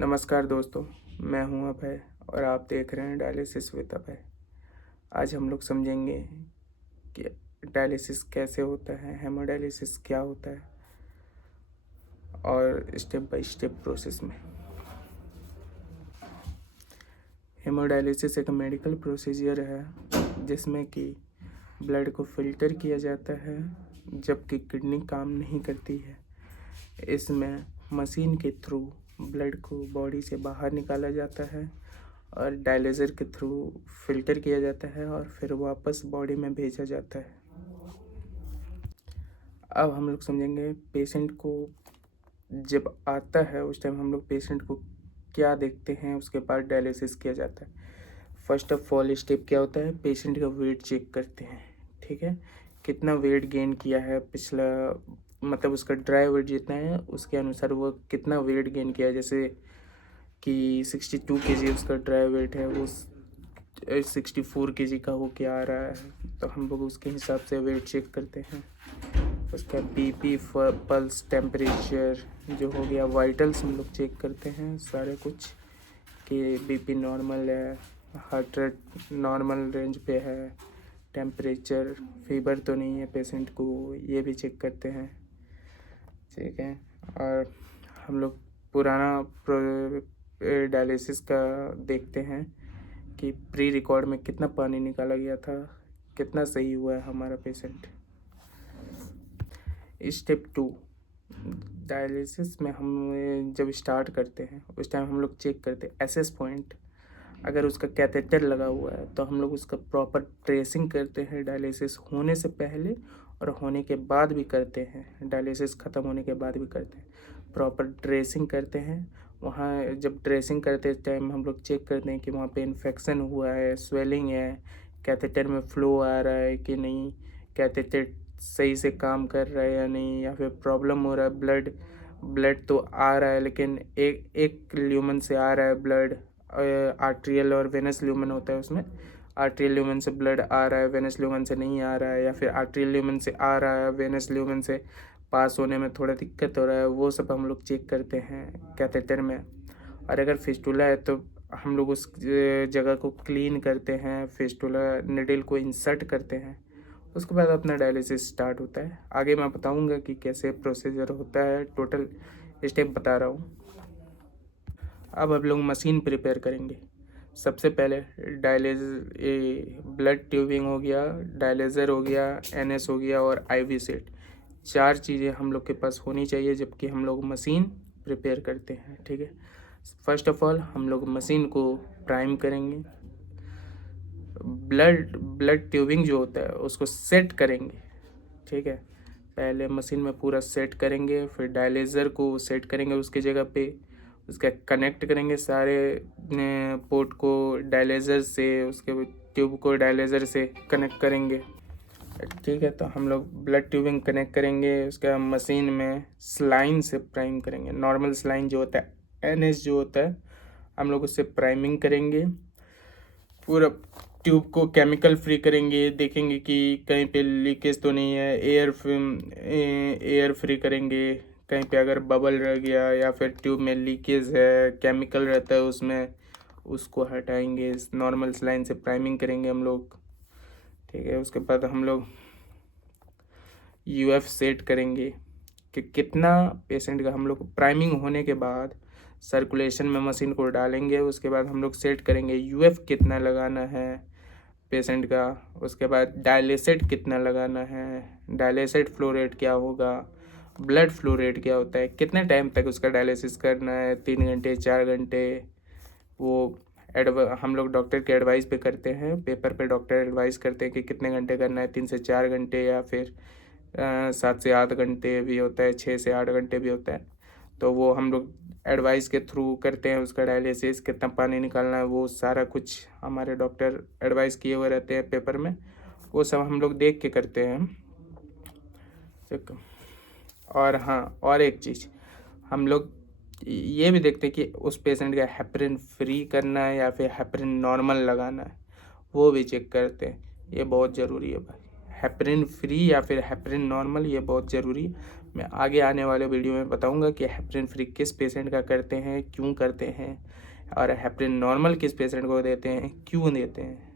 नमस्कार दोस्तों, मैं हूं अभय और आप देख रहे हैं डायलिसिस विद अभय। आज हम लोग समझेंगे कि डायलिसिस कैसे होता है, हेमोडायलिसिस क्या होता है और स्टेप बाय स्टेप प्रोसेस में। हेमोडायलिसिस एक मेडिकल प्रोसीजर है जिसमें कि ब्लड को फिल्टर किया जाता है जबकि किडनी काम नहीं करती है। इसमें मशीन के थ्रू ब्लड को बॉडी से बाहर निकाला जाता है और डायलिसिस के थ्रू फिल्टर किया जाता है और फिर वापस बॉडी में भेजा जाता है। अब हम लोग समझेंगे पेशेंट को जब आता है उस टाइम हम लोग पेशेंट को क्या देखते हैं, उसके बाद डायलिसिस किया जाता है। फर्स्ट ऑफ ऑल स्टेप क्या होता है, पेशेंट का वेट चेक करते हैं। ठीक है, कितना वेट गेन किया है पिछला, मतलब उसका ड्राई वेट जितना है उसके अनुसार वो कितना वेट गेन किया है। जैसे कि 62 kg उसका ड्राई वेट है, वो 64 kg का हो के आ रहा है, तो हम लोग उसके हिसाब से वेट चेक करते हैं। उसका बीपी, पल्स, टेम्परेचर जो हो गया, वाइटल्स हम लोग चेक करते हैं सारे कुछ, कि बीपी नॉर्मल है, हार्ट रेट नॉर्मल रेंज पे है, टेम्परेचर, फीवर तो नहीं है पेशेंट को, ये भी चेक करते हैं। ठीक है, और हम लोग पुराना डायलिसिस का देखते हैं कि प्री रिकॉर्ड में कितना पानी निकाला गया था, कितना सही हुआ है हमारा पेशेंट। स्टेप 2, डायलिसिस में हम जब स्टार्ट करते हैं उस टाइम हम लोग चेक करते हैं एसेस पॉइंट। अगर उसका कैथेटर लगा हुआ है तो हम लोग उसका प्रॉपर ट्रेसिंग करते हैं, डायलिसिस होने से पहले और होने के बाद भी करते हैं, डायलिसिस ख़त्म होने के बाद भी करते हैं, प्रॉपर ड्रेसिंग करते हैं। वहाँ जब ड्रेसिंग करते टाइम हम लोग चेक करते हैं कि वहाँ पे इन्फेक्शन हुआ है, स्वेलिंग है, कैथेटर में फ्लो आ रहा है कि नहीं, कैथेटर सही से काम कर रहा है या नहीं, या फिर प्रॉब्लम हो रहा है, ब्लड तो आ रहा है लेकिन एक ल्यूमन से आ रहा है ब्लड, आर्ट्रियल और वेनस ल्यूमन होता है उसमें, आर्ट्रियल ल्यूमन से ब्लड आ रहा है, वेनस ल्यूमन से नहीं आ रहा है, या फिर आर्ट्रियल ल्यूमन से आ रहा है, वेनस ल्यूमन से पास होने में थोड़ा दिक्कत हो रहा है, वो सब हम लोग चेक करते हैं कैथेटर में। और अगर फिस्टुला है तो हम लोग उस जगह को क्लीन करते हैं, फिस्टुला निडल को इंसर्ट करते हैं, उसके बाद अपना डायलिसिस स्टार्ट होता है। आगे मैं बताऊंगा कि कैसे प्रोसीजर होता है, टोटल स्टेप बता रहा हूँ। अब हम लोग मशीन प्रिपेयर करेंगे। सबसे पहले ब्लड ट्यूबिंग हो गया, डायलिज़र हो गया, एनएस हो गया और आईवी सेट, 4 चीज़ें हम लोग के पास होनी चाहिए जबकि हम लोग मशीन प्रिपेयर करते हैं। ठीक है, फर्स्ट ऑफ ऑल हम लोग मशीन को प्राइम करेंगे, ब्लड ट्यूबिंग जो होता है उसको सेट करेंगे। ठीक है, पहले मशीन में पूरा सेट करेंगे, फिर डायलिज़र को सेट करेंगे उसकी जगह पे, उसका कनेक्ट करेंगे सारे पोर्ट को डायलिज़र से, उसके ट्यूब को डायलिज़र से कनेक्ट करेंगे। ठीक है, तो हम लोग ब्लड ट्यूबिंग कनेक्ट करेंगे, उसका मशीन में स्लाइन से प्राइम करेंगे। नॉर्मल स्लाइन जो होता है, एनएस जो होता है, हम लोग उससे प्राइमिंग करेंगे। पूरा ट्यूब को केमिकल फ्री करेंगे, देखेंगे कि कहीं पे लीकेज तो नहीं है, एयर फ्री करेंगे, कहीं पे अगर बबल रह गया या फिर ट्यूब में लीकेज है, केमिकल रहता है उसमें, उसको हटाएंगे। नॉर्मल स्लाइन से प्राइमिंग करेंगे हम लोग। ठीक है, उसके बाद हम लोग यूएफ सेट करेंगे कि कितना पेशेंट का, हम लोग प्राइमिंग होने के बाद सर्कुलेशन में मशीन को डालेंगे, उसके बाद हम लोग सेट करेंगे यूएफ कितना लगाना है पेशेंट का, उसके बाद डायलिसेट कितना लगाना है, डायलिसेट फ्लो रेट क्या होगा, ब्लड फ्लो रेट क्या होता है, कितने टाइम तक उसका डायलिसिस करना है, 3 घंटे 4 घंटे, वो हम लोग डॉक्टर के एडवाइस पे करते हैं, पेपर पे डॉक्टर एडवाइस करते हैं कि कितने घंटे करना है, 3 से 4 घंटे या फिर 7 से 8 घंटे भी होता है, 6 से 8 घंटे भी होता है। तो वो हम लोग एडवाइस के थ्रू करते हैं, उसका डायलिसिस कितना पानी निकालना है, वो सारा कुछ हमारे डॉक्टर एडवाइस किए हुए रहते हैं पेपर में, वो सब हम लोग देख के करते हैं। और हाँ, और एक चीज़ हम लोग ये भी देखते हैं कि उस पेशेंट का हेपरिन फ्री करना है या फिर हेपरिन नॉर्मल लगाना है, वो भी चेक करते हैं। ये बहुत ज़रूरी है भाई, हेपरिन फ्री या फिर हेपरिन नॉर्मल, ये बहुत ज़रूरी है। मैं आगे आने वाले वीडियो में बताऊंगा कि हेपरिन फ्री किस पेशेंट का करते हैं, क्यों करते हैं, और हेपरिन नॉर्मल किस पेशेंट को देते हैं, क्यों देते हैं।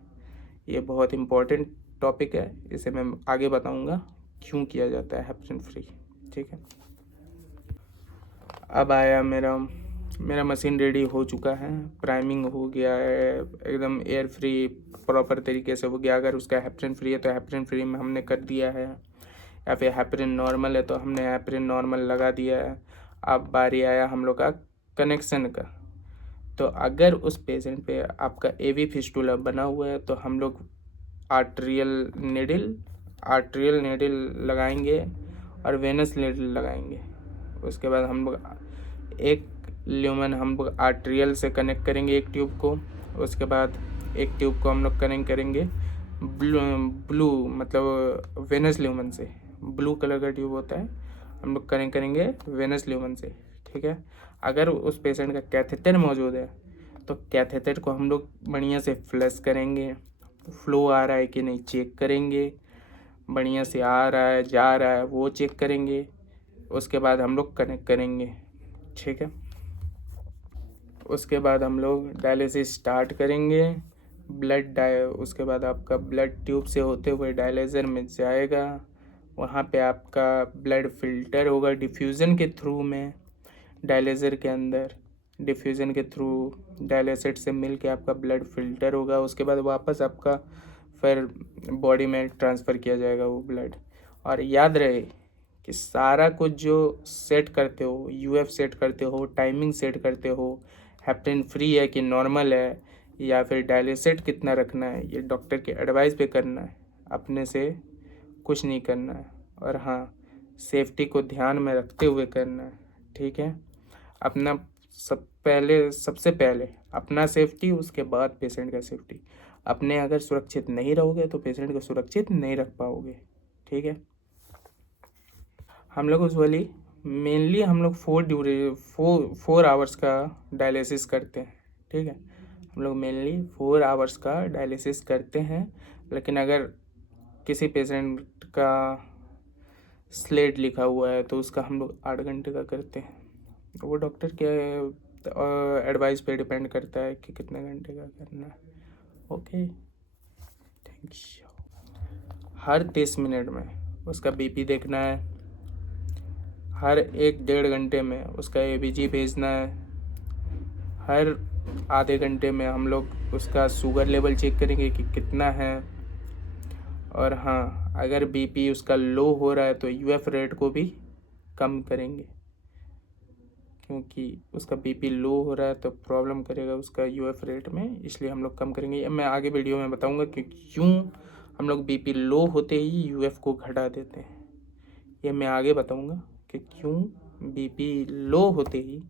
ये बहुत इम्पोर्टेंट टॉपिक है, इसे मैं आगे बताऊंगा क्यों किया जाता है हेपरिन फ्री। ठीक है, अब आया मेरा मशीन रेडी हो चुका है, प्राइमिंग हो गया है, एकदम एयर फ्री प्रॉपर तरीके से हो गया। अगर उसका हेपरिन फ्री है तो हेपरिन फ्री में हमने कर दिया है, या फिर हेपरिन नॉर्मल है तो हमने हेपरिन नॉर्मल लगा दिया है। अब बारी आया हम लोग का कनेक्शन का। तो अगर उस पेशेंट पे आपका एवी फिस्टुला बना हुआ है तो हम लोग आर्ट्रियल नेडल लगाएंगे और वेनस नेडल लगाएंगे। उसके बाद हम लोग एक ल्यूमेन हम लोग आर्ट्रियल से कनेक्ट करेंगे एक ट्यूब को। उसके बाद एक ट्यूब को हम लोग कनेक्ट करेंगे ब्लू मतलब वेनस ल्यूमेन से, ब्लू कलर का ट्यूब होता है, हम लोग कनेक्ट करेंगे वेनस ल्यूमेन से। ठीक है, अगर उस पेशेंट का कैथेटर मौजूद है तो कैथेटर को हम लोग बढ़िया से फ्लश करेंगे, फ्लो आ रहा है कि नहीं चेक करेंगे, बढ़िया से आ रहा है जा रहा है वो चेक करेंगे। उसके बाद हम लोग कनेक्ट करेंगे। ठीक है, उसके बाद हम लोग डायलिसिस स्टार्ट करेंगे। उसके बाद आपका ब्लड ट्यूब से होते हुए डायलिसिस में जाएगा, वहाँ पे आपका ब्लड फिल्टर होगा डिफ्यूज़न के थ्रू में, डायलिसिस के अंदर डिफ्यूज़न के थ्रू डायलिसिस से मिल के आपका ब्लड फिल्टर होगा। उसके बाद वापस आपका फिर बॉडी में ट्रांसफ़र किया जाएगा वो ब्लड। और याद रहे कि सारा कुछ जो सेट करते हो, यूएफ सेट करते हो, टाइमिंग सेट करते हो, हेपरिन फ्री है कि नॉर्मल है, या फिर डायलिसिस कितना रखना है, ये डॉक्टर के एडवाइस पे करना है, अपने से कुछ नहीं करना है। और हाँ, सेफ्टी को ध्यान में रखते हुए करना है। ठीक है, अपना सबसे पहले अपना सेफ्टी, उसके बाद पेशेंट का सेफ्टी। अपने अगर सुरक्षित नहीं रहोगे तो पेशेंट को सुरक्षित नहीं रख पाओगे। ठीक है, हम लोग उजुअली मेनली हम लोग 4 आवर्स का डायलिसिस करते हैं। ठीक है, हम लोग मेनली 4 आवर्स का डायलिसिस करते हैं। लेकिन अगर किसी पेशेंट का स्लेट लिखा हुआ है तो उसका हम लोग 8 घंटे का करते हैं। वो डॉक्टर के एडवाइस पे डिपेंड करता है कि कितने घंटे का करना है। Okay, thank you. Her 30 minute में उसका बीपी देखना है, हर 1-1.5 घंटे में उसका एबीजी भेजना है, हर आधे घंटे में हम लोग उसका शुगर लेवल चेक करेंगे कि कितना है। और हाँ, अगर बीपी उसका लो हो रहा है तो यूएफ रेट को भी कम करेंगे, क्योंकि उसका बीपी लो हो रहा है तो प्रॉब्लम करेगा उसका यूएफ रेट में, इसलिए हम लोग कम करेंगे। ये मैं आगे वीडियो में बताऊंगा कि क्यों हम लोग बीपी लो होते ही यूएफ को घटा देते हैं। ये मैं आगे बताऊंगा कि क्यों बीपी लो होते ही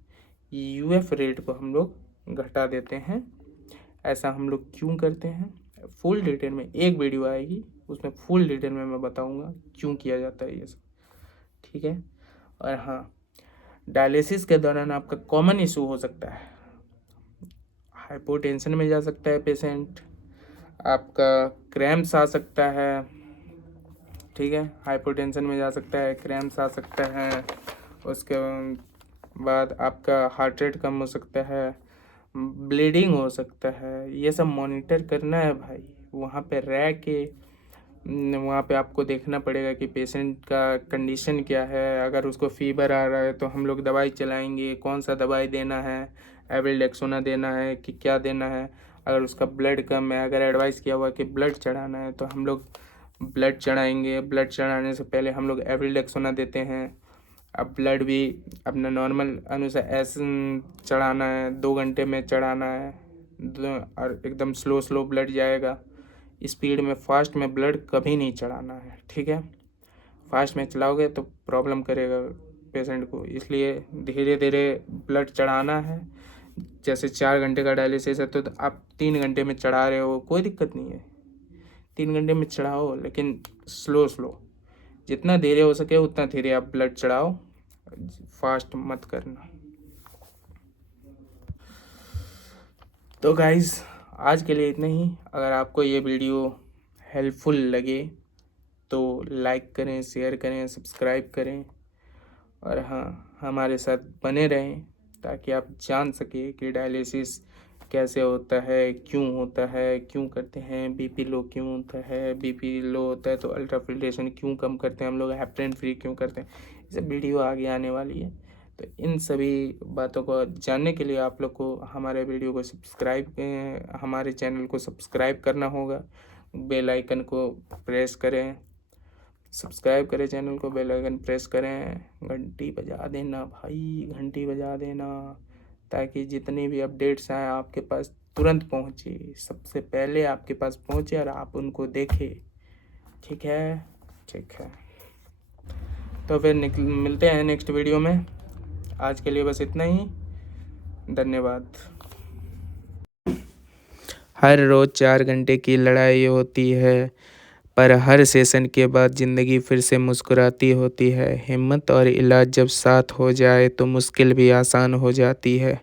यूएफ रेट को हम लोग घटा देते हैं, ऐसा हम लोग क्यों करते हैं। फुल डिटेल में एक वीडियो आएगी, उसमें फुल डिटेल में मैं बताऊंगा क्यों किया जाता है ये सब। ठीक है, और हाँ, डायलिसिस के दौरान आपका कॉमन इशू हो सकता है, हाइपोटेंशन में जा सकता है पेशेंट, आपका क्रैम्प्स आ सकता है। ठीक है, हाइपोटेंशन में जा सकता है, क्रैम्प्स आ सकता है। उसके बाद आपका हार्ट रेट कम हो सकता है, ब्लीडिंग हो सकता है। ये सब मॉनिटर करना है भाई, वहाँ पे रह के वहाँ पे आपको देखना पड़ेगा कि पेशेंट का कंडीशन क्या है। अगर उसको फीवर आ रहा है तो हम लोग दवाई चलाएंगे, कौन सा दवाई देना है, एविल्डेक्सोना देना है कि क्या देना है। अगर उसका ब्लड कम है, अगर एडवाइस किया हुआ कि ब्लड चढ़ाना है तो हम लोग ब्लड चढ़ाएंगे। ब्लड चढ़ाने से पहले हम लोग एविल्डेक्सोना देते हैं। अब ब्लड भी अपना नॉर्मल अनुसार ऐसे चढ़ाना है, 2 घंटे में चढ़ाना है, और एकदम स्लो ब्लड जाएगा। स्पीड में फास्ट में ब्लड कभी नहीं चढ़ाना है। ठीक है, फास्ट में चलाओगे तो प्रॉब्लम करेगा पेशेंट को, इसलिए धीरे धीरे ब्लड चढ़ाना है। जैसे 4 घंटे का डायलिसिस है तो आप 3 घंटे में चढ़ा रहे हो, कोई दिक्कत नहीं है, 3 घंटे में चढ़ाओ, लेकिन स्लो जितना धीरे हो सके उतना धीरे आप ब्लड चढ़ाओ, फास्ट मत करना। तो गाइस, आज के लिए इतना ही। अगर आपको ये वीडियो हेल्पफुल लगे तो लाइक करें, शेयर करें, सब्सक्राइब करें। और हाँ, हमारे साथ बने रहें ताकि आप जान सके कि डायलिसिस कैसे होता है, क्यों होता है, क्यों करते हैं, बीपी लो क्यों होता है, बीपी लो होता है तो अल्ट्राफिल्ट्रेशन क्यों कम करते हैं हम लोग, हेपरिन फ्री क्यों करते हैं। ये सब वीडियो आगे आने वाली है। तो इन सभी बातों को जानने के लिए आप लोग को हमारे वीडियो को हमारे चैनल को सब्सक्राइब करना होगा, बेल आइकन को प्रेस करें, सब्सक्राइब करें चैनल को, बेल आइकन प्रेस करें, घंटी बजा देना भाई, घंटी बजा देना, ताकि जितनी भी अपडेट्स आए आपके पास तुरंत पहुँचे, सबसे पहले आपके पास पहुँचे और आप उनको देखें। ठीक है, ठीक है। तो फिर मिलते हैं नेक्स्ट वीडियो में। आज के लिए बस इतना ही, धन्यवाद। हर रोज़ 4 घंटे की लड़ाई होती है, पर हर सेशन के बाद ज़िंदगी फिर से मुस्कुराती होती है। हिम्मत और इलाज जब साथ हो जाए तो मुश्किल भी आसान हो जाती है।